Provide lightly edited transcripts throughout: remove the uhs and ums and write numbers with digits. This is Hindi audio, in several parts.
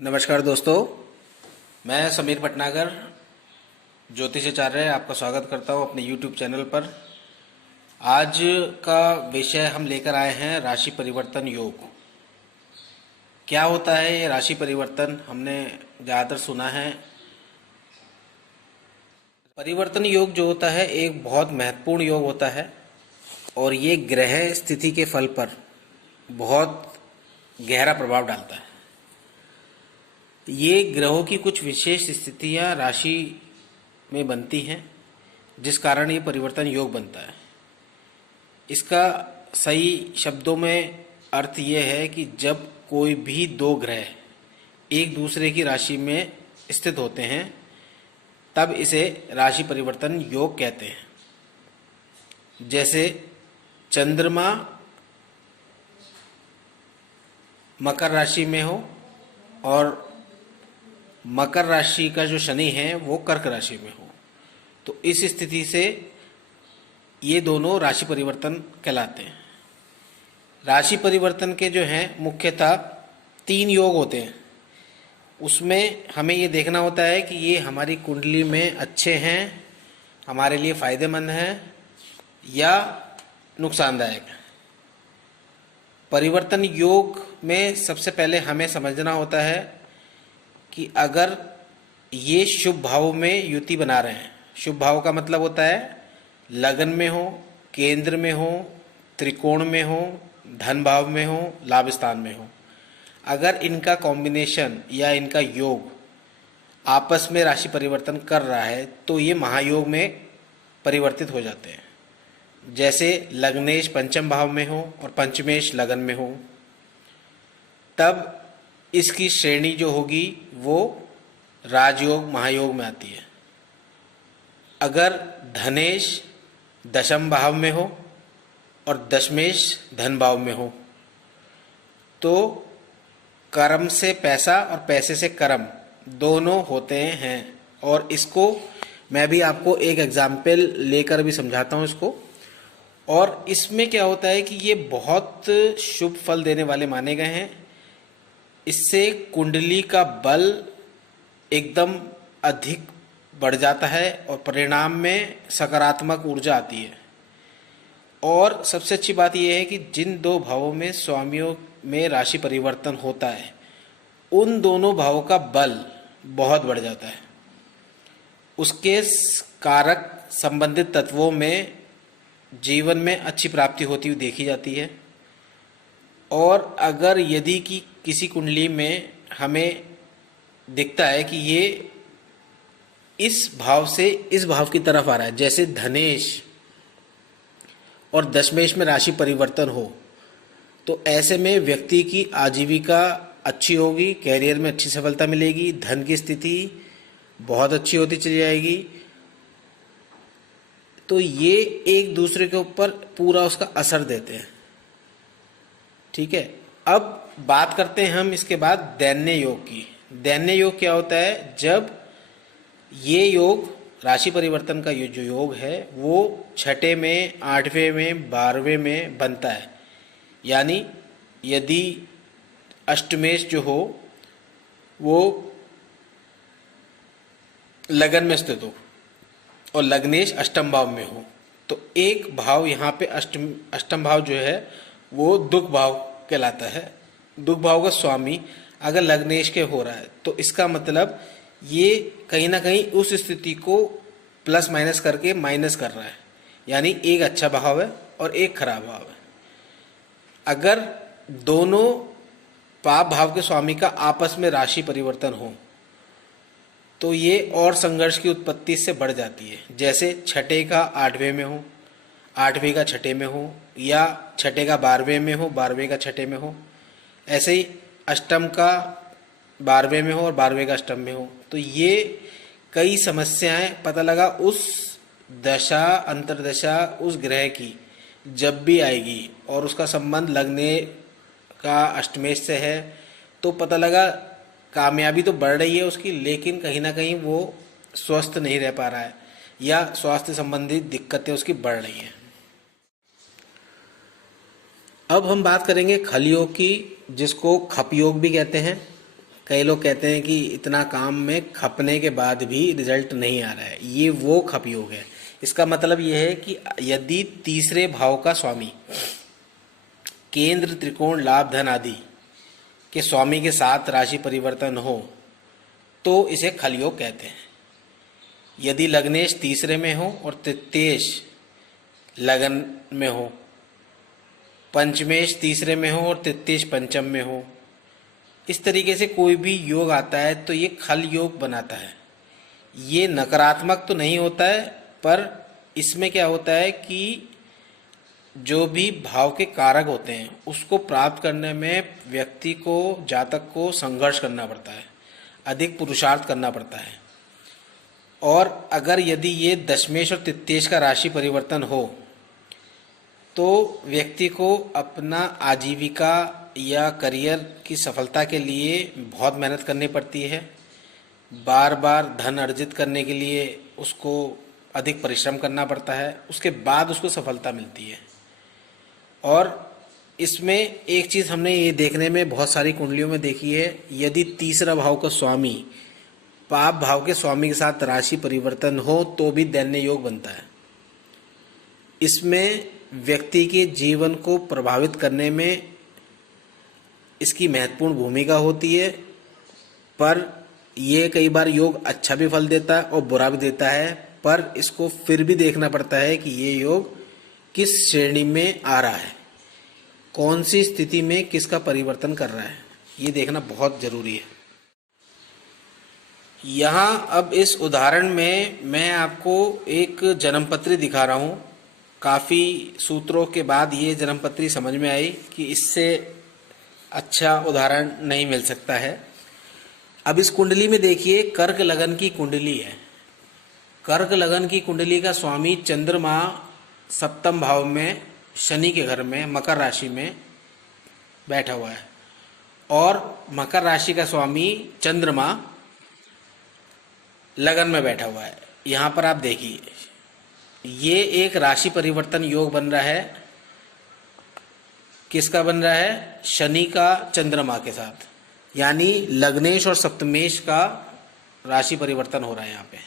नमस्कार दोस्तों, मैं समीर भटनागर ज्योतिषाचार्य आपका स्वागत करता हूं अपने YouTube चैनल पर। आज का विषय हम लेकर आए हैं राशि परिवर्तन योग। क्या होता है ये राशि परिवर्तन? हमने ज़्यादातर सुना है। परिवर्तन योग जो होता है एक बहुत महत्वपूर्ण योग होता है और ये ग्रह स्थिति के फल पर बहुत गहरा प्रभाव डालता है। ये ग्रहों की कुछ विशेष स्थितियां राशि में बनती हैं जिस कारण ये परिवर्तन योग बनता है। इसका सही शब्दों में अर्थ ये है कि जब कोई भी दो ग्रह एक दूसरे की राशि में स्थित होते हैं तब इसे राशि परिवर्तन योग कहते हैं। जैसे चंद्रमा मकर राशि में हो और मकर राशि का जो शनि है वो कर्क राशि में हो, तो इस स्थिति से ये दोनों राशि परिवर्तन कहलाते हैं। राशि परिवर्तन के जो हैं मुख्यतः 3 योग होते हैं। उसमें हमें ये देखना होता है कि ये हमारी कुंडली में अच्छे हैं, हमारे लिए फ़ायदेमंद हैं या नुकसानदायक है। परिवर्तन योग में सबसे पहले हमें समझना होता है कि अगर ये शुभ भाव में युति बना रहे हैं, शुभ भाव का मतलब होता है लगन में हो, केंद्र में हो, त्रिकोण में हो, धन भाव में हो, लाभ स्थान में हो, अगर इनका कॉम्बिनेशन या इनका योग आपस में राशि परिवर्तन कर रहा है तो ये महायोग में परिवर्तित हो जाते हैं। जैसे लग्नेश पंचम भाव में हो और पंचमेश लगन में हो, तब इसकी श्रेणी जो होगी वो राजयोग महायोग में आती है। अगर धनेश दशम भाव में हो और दशमेश धन भाव में हो तो कर्म से पैसा और पैसे से कर्म दोनों होते हैं। और इसको मैं भी आपको एक एग्जाम्पल लेकर भी समझाता हूँ इसको। और इसमें क्या होता है कि ये बहुत शुभ फल देने वाले माने गए हैं। इससे कुंडली का बल एकदम अधिक बढ़ जाता है और परिणाम में सकारात्मक ऊर्जा आती है। और सबसे अच्छी बात यह है कि जिन 2 भावों में स्वामियों में राशि परिवर्तन होता है उन दोनों भावों का बल बहुत बढ़ जाता है। उसके कारक संबंधित तत्वों में जीवन में अच्छी प्राप्ति होती हुई देखी जाती है। और अगर यदि कि किसी कुंडली में हमें दिखता है कि ये इस भाव से इस भाव की तरफ आ रहा है, जैसे धनेश और दशमेश में राशि परिवर्तन हो, तो ऐसे में व्यक्ति की आजीविका अच्छी होगी, कैरियर में अच्छी सफलता मिलेगी, धन की स्थिति बहुत अच्छी होती चली जाएगी। तो ये एक दूसरे के ऊपर पूरा उसका असर देते हैं। ठीक है, अब बात करते हैं हम इसके बाद दैन्य योग की। दैन्य योग क्या होता है? जब ये योग राशि परिवर्तन का जो योग है वो 6ठे में, 8वें में, 12वें में बनता है। यानी यदि अष्टमेश जो हो वो लगन में स्थित हो और लग्नेश अष्टम भाव में हो, तो एक भाव यहाँ पे अष्टम भाव जो है वो दुख भाव कहलाता है। दुख भाव का स्वामी अगर लग्नेश के हो रहा है तो इसका मतलब ये कहीं ना कहीं उस स्थिति को प्लस माइनस करके माइनस कर रहा है। यानी एक अच्छा भाव है और एक खराब भाव है। अगर दोनों पाप भाव के स्वामी का आपस में राशि परिवर्तन हो तो ये और संघर्ष की उत्पत्ति इससे बढ़ जाती है। जैसे 6ठे का 8वें में हो, 8वें का 6ठे में हो, या 6ठे का 12वें में हो, 12वें का 6ठे में हो। ऐसे ही अष्टम का 12वें में हो और 12वें का अष्टम में हो। तो ये कई समस्याएं पता लगा उस दशा अंतर्दशा उस ग्रह की जब भी आएगी और उसका संबंध लगने का अष्टमेश से है तो पता लगा कामयाबी तो बढ़ रही है उसकी, लेकिन कहीं ना कहीं वो स्वस्थ नहीं रह पा रहा है या स्वास्थ्य संबंधी दिक्कतें उसकी बढ़ रही हैं। अब हम बात करेंगे खल योग की, जिसको खप योग भी कहते हैं। कई लोग कहते हैं कि इतना काम में खपने के बाद भी रिजल्ट नहीं आ रहा है, ये वो खप योग है। इसका मतलब ये है कि यदि तीसरे भाव का स्वामी केंद्र, त्रिकोण, लाभ, धन आदि के स्वामी के साथ राशि परिवर्तन हो तो इसे खल योग कहते हैं। यदि लग्नेश तीसरे में हो और तृतीयेश लगन में हो, पंचमेश तीसरे में हो और तृतीयेश पंचम में हो, इस तरीके से कोई भी योग आता है तो ये खल योग बनाता है। ये नकारात्मक तो नहीं होता है, पर इसमें क्या होता है कि जो भी भाव के कारक होते हैं उसको प्राप्त करने में व्यक्ति को, जातक को संघर्ष करना पड़ता है, अधिक पुरुषार्थ करना पड़ता है। और अगर यदि ये दशमेश और तृतीयेश का राशि परिवर्तन हो तो व्यक्ति को अपना आजीविका या करियर की सफलता के लिए बहुत मेहनत करनी पड़ती है। बार बार धन अर्जित करने के लिए उसको अधिक परिश्रम करना पड़ता है, उसके बाद उसको सफलता मिलती है। और इसमें एक चीज़ हमने ये देखने में बहुत सारी कुंडलियों में देखी है, यदि तीसरा भाव का स्वामी पाप भाव के स्वामी के साथ राशि परिवर्तन हो तो भी दैन्य योग बनता है। इसमें व्यक्ति के जीवन को प्रभावित करने में इसकी महत्वपूर्ण भूमिका होती है, पर यह कई बार योग अच्छा भी फल देता है और बुरा भी देता है। पर इसको फिर भी देखना पड़ता है कि ये योग किस श्रेणी में आ रहा है, कौन सी स्थिति में किसका परिवर्तन कर रहा है, ये देखना बहुत ज़रूरी है। यहाँ अब इस उदाहरण में मैं आपको एक जन्मपत्री दिखा रहा हूँ। काफ़ी सूत्रों के बाद ये जन्मपत्री समझ में आई कि इससे अच्छा उदाहरण नहीं मिल सकता है। अब इस कुंडली में देखिए, कर्क लगन की कुंडली है। कर्क लगन की कुंडली का स्वामी चंद्रमा सप्तम भाव में शनि के घर में मकर राशि में बैठा हुआ है, और मकर राशि का स्वामी चंद्रमा लगन में बैठा हुआ है। यहाँ पर आप देखिए, ये एक राशि परिवर्तन योग बन रहा है। किसका बन रहा है? शनि का चंद्रमा के साथ, यानी लग्नेश और सप्तमेश का राशि परिवर्तन हो रहा है। यहाँ पे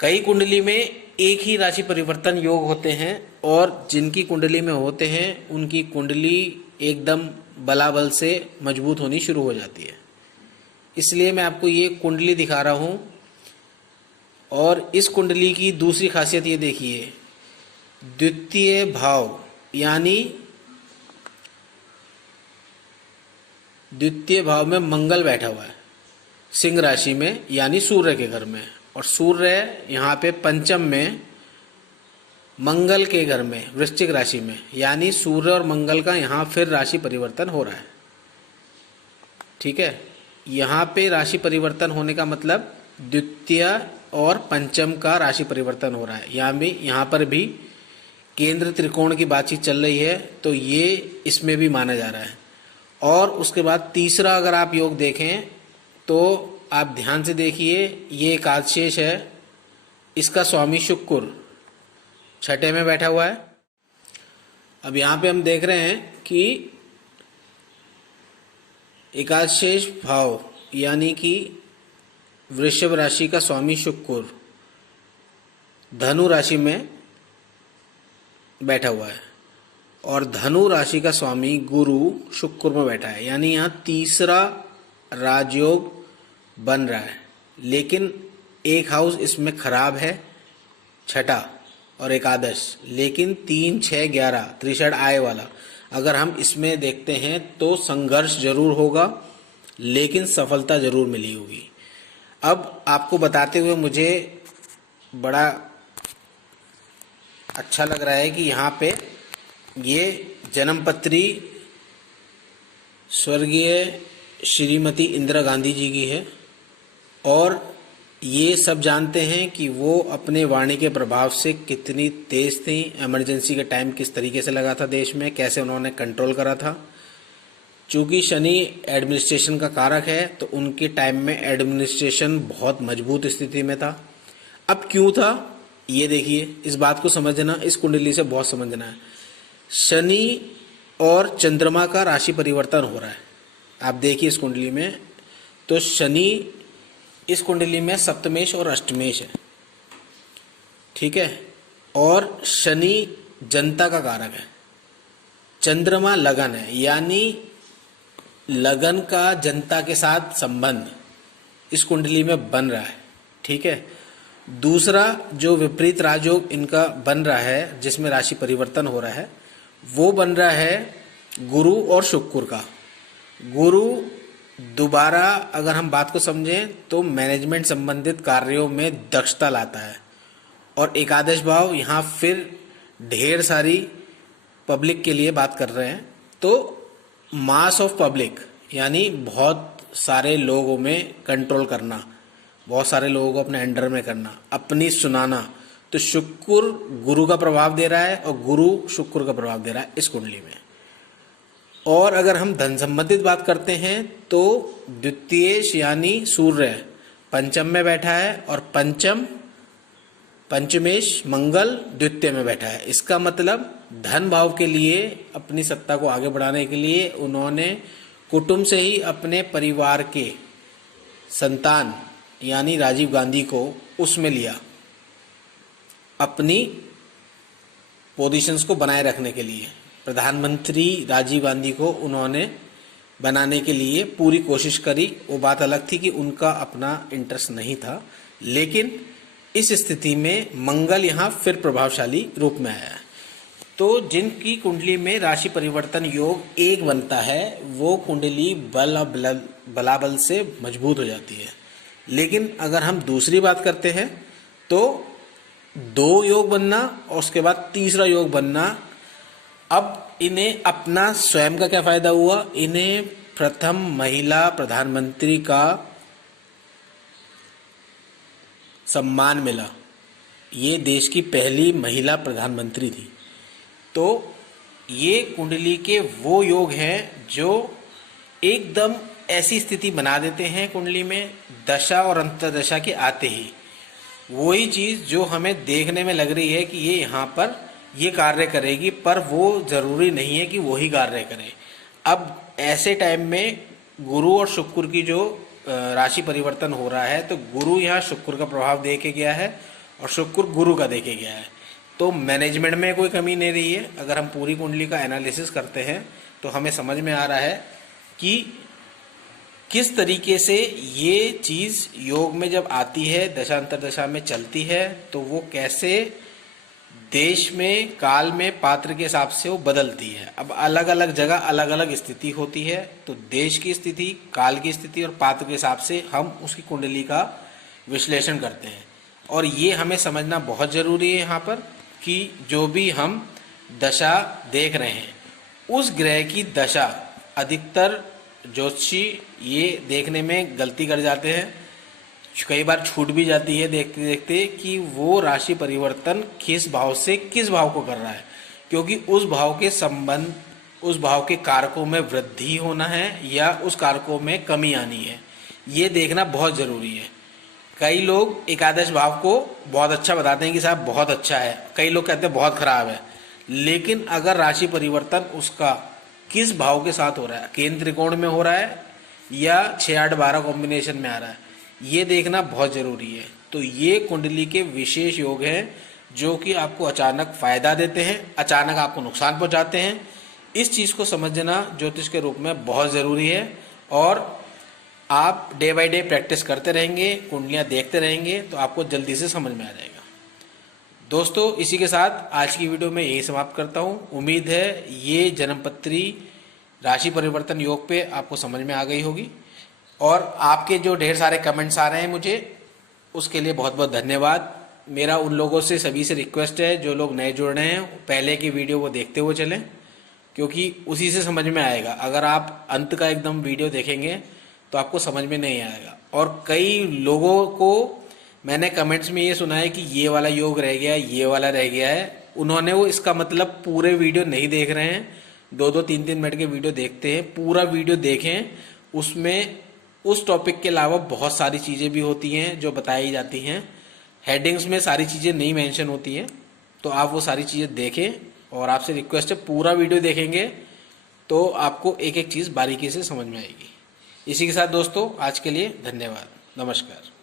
कई कुंडली में एक ही राशि परिवर्तन योग होते हैं, और जिनकी कुंडली में होते हैं उनकी कुंडली एकदम बलाबल से मजबूत होनी शुरू हो जाती है। इसलिए मैं आपको ये कुंडली दिखा रहा हूँ। और इस कुंडली की दूसरी खासियत ये देखिए, द्वितीय भाव यानी द्वितीय भाव में मंगल बैठा हुआ है सिंह राशि में, यानी सूर्य के घर में, और सूर्य यहाँ पे पंचम में मंगल के घर में वृश्चिक राशि में, यानी सूर्य और मंगल का यहाँ फिर राशि परिवर्तन हो रहा है। ठीक है, यहाँ पे राशि परिवर्तन होने का मतलब द्वितीय और पंचम का राशि परिवर्तन हो रहा है। यहाँ पर भी केंद्र त्रिकोण की बातचीत चल रही है, तो ये इसमें भी माना जा रहा है। और उसके बाद तीसरा अगर आप योग देखें तो आप ध्यान से देखिए, ये एकादशेष है, इसका स्वामी शुक्र छठे में बैठा हुआ है। अब यहाँ पे हम देख रहे हैं कि एकादशेष भाव यानी कि वृषभ राशि का स्वामी शुक्र धनु राशि में बैठा हुआ है, और धनु राशि का स्वामी गुरु शुक्र में बैठा है, यानी यहाँ तीसरा राजयोग बन रहा है। लेकिन एक हाउस इसमें खराब है, छठा और एकादश, लेकिन 3, 6, 11 त्रिषण आय वाला अगर हम इसमें देखते हैं तो संघर्ष जरूर होगा, लेकिन सफलता जरूर मिली होगी। अब आपको बताते हुए मुझे बड़ा अच्छा लग रहा है कि यहाँ पे ये जन्मपत्री स्वर्गीय श्रीमती इंदिरा गांधी जी की है, और ये सब जानते हैं कि वो अपने वाणी के प्रभाव से कितनी तेज थी। इमरजेंसी का टाइम किस तरीके से लगा था देश में, कैसे उन्होंने कंट्रोल करा था। चूँकि शनि एडमिनिस्ट्रेशन का कारक है, तो उनके टाइम में एडमिनिस्ट्रेशन बहुत मजबूत स्थिति में था। अब क्यों था ये देखिए, इस बात को समझना, इस कुंडली से बहुत समझना है। शनि और चंद्रमा का राशि परिवर्तन हो रहा है। आप देखिए इस कुंडली में तो शनि इस कुंडली में सप्तमेश और अष्टमेश है, ठीक है। और शनि जनता का कारक है, चंद्रमा लगन है, यानी लगन का जनता के साथ संबंध इस कुंडली में बन रहा है, ठीक है। दूसरा जो विपरीत राजयोग इनका बन रहा है, जिसमें राशि परिवर्तन हो रहा है, वो बन रहा है गुरु और शुक्र का। गुरु दोबारा अगर हम बात को समझें तो मैनेजमेंट संबंधित कार्यों में दक्षता लाता है, और एकादश भाव यहाँ फिर ढेर सारी पब्लिक के लिए बात कर रहे हैं, तो मास ऑफ पब्लिक यानी बहुत सारे लोगों में कंट्रोल करना, बहुत सारे लोगों को अपने अंडर में करना, अपनी सुनाना। तो शुक्र गुरु का प्रभाव दे रहा है और गुरु शुक्र का प्रभाव दे रहा है इस कुंडली में। और अगर हम धन संबंधित बात करते हैं तो द्वितीयेश यानी सूर्य पंचम में बैठा है, और पंचमेश मंगल द्वितीय में बैठा है। इसका मतलब धन भाव के लिए अपनी सत्ता को आगे बढ़ाने के लिए उन्होंने कुटुंब से ही अपने परिवार के संतान यानी राजीव गांधी को उसमें लिया, अपनी पोजीशंस को बनाए रखने के लिए। प्रधानमंत्री राजीव गांधी को उन्होंने बनाने के लिए पूरी कोशिश करी। वो बात अलग थी कि उनका अपना इंटरेस्ट नहीं था, लेकिन इस स्थिति में मंगल यहाँ फिर प्रभावशाली रूप में आया है। तो जिनकी कुंडली में राशि परिवर्तन योग एक बनता है, वो कुंडली बलाबल से मजबूत हो जाती है। लेकिन अगर हम दूसरी बात करते हैं तो 2 योग बनना और उसके बाद तीसरा योग बनना, अब इन्हें अपना स्वयं का क्या फायदा हुआ? इन्हें प्रथम महिला प्रधानमंत्री का सम्मान मिला। ये देश की पहली महिला प्रधानमंत्री थी। तो ये कुंडली के वो योग हैं जो एकदम ऐसी स्थिति बना देते हैं कुंडली में दशा और अंतर्दशा के आते ही। वही चीज़ जो हमें देखने में लग रही है कि ये यहाँ पर ये कार्य करेगी, पर वो ज़रूरी नहीं है कि वही कार्य करे। अब ऐसे टाइम में गुरु और शुक्र की जो राशि परिवर्तन हो रहा है, तो गुरु यहाँ शुक्र का प्रभाव दे के गया है और शुक्र गुरु का दे के गया है। तो मैनेजमेंट में कोई कमी नहीं रही है। अगर हम पूरी कुंडली का एनालिसिस करते हैं तो हमें समझ में आ रहा है कि किस तरीके से ये चीज़ योग में जब आती है, दशा अंतर्दशा में चलती है, तो वो कैसे देश में काल में पात्र के हिसाब से वो बदलती है। अब अलग अलग जगह अलग अलग स्थिति होती है, तो देश की स्थिति, काल की स्थिति और पात्र के हिसाब से हम उसकी कुंडली का विश्लेषण करते हैं। और ये हमें समझना बहुत ज़रूरी है यहाँ पर कि जो भी हम दशा देख रहे हैं, उस ग्रह की दशा अधिकतर ज्योतिषी ये देखने में गलती कर जाते हैं, कई बार छूट भी जाती है देखते देखते कि वो राशि परिवर्तन किस भाव से किस भाव को कर रहा है, क्योंकि उस भाव के संबंध, उस भाव के कारकों में वृद्धि होना है या उस कारकों में कमी आनी है, ये देखना बहुत ज़रूरी है। कई लोग एकादश भाव को बहुत अच्छा बताते हैं कि साहब बहुत अच्छा है, कई लोग कहते हैं बहुत खराब है, लेकिन अगर राशि परिवर्तन उसका किस भाव के साथ हो रहा है, केंद्र त्रिकोण में हो रहा है या 6, 8, 12 कॉम्बिनेशन में आ रहा है, ये देखना बहुत ज़रूरी है। तो ये कुंडली के विशेष योग हैं जो कि आपको अचानक फ़ायदा देते हैं, अचानक आपको नुकसान पहुंचाते हैं। इस चीज़ को समझना ज्योतिष के रूप में बहुत ज़रूरी है, और आप डे बाय डे प्रैक्टिस करते रहेंगे, कुंडलियाँ देखते रहेंगे, तो आपको जल्दी से समझ में आ जाएगा। दोस्तों, इसी के साथ आज की वीडियो में यही समाप्त करता हूँ। उम्मीद है ये जन्मपत्री राशि परिवर्तन योग पे आपको समझ में आ गई होगी, और आपके जो ढेर सारे कमेंट्स आ रहे हैं मुझे, उसके लिए बहुत बहुत धन्यवाद। मेरा उन लोगों से सभी से रिक्वेस्ट है जो लोग नए जुड़ रहे हैं, पहले की वीडियो वो देखते हुए चलें, क्योंकि उसी से समझ में आएगा। अगर आप अंत का एकदम वीडियो देखेंगे तो आपको समझ में नहीं आएगा। और कई लोगों को मैंने कमेंट्स में ये सुना है कि ये वाला योग रह गया है, ये वाला रह गया है। उन्होंने वो इसका मतलब पूरे वीडियो नहीं देख रहे हैं, 2-2, 3-3 मिनट के वीडियो देखते हैं। पूरा वीडियो देखें, उसमें उस टॉपिक के अलावा बहुत सारी चीज़ें भी होती हैं जो बताई जाती हैं। हेडिंग्स में सारी चीज़ें नहीं मेंशन होती हैं, तो आप वो सारी चीज़ें देखें। और आपसे रिक्वेस्ट है, पूरा वीडियो देखेंगे तो आपको एक एक चीज़ बारीकी से समझ में आएगी। इसी के साथ दोस्तों आज के लिए धन्यवाद, नमस्कार।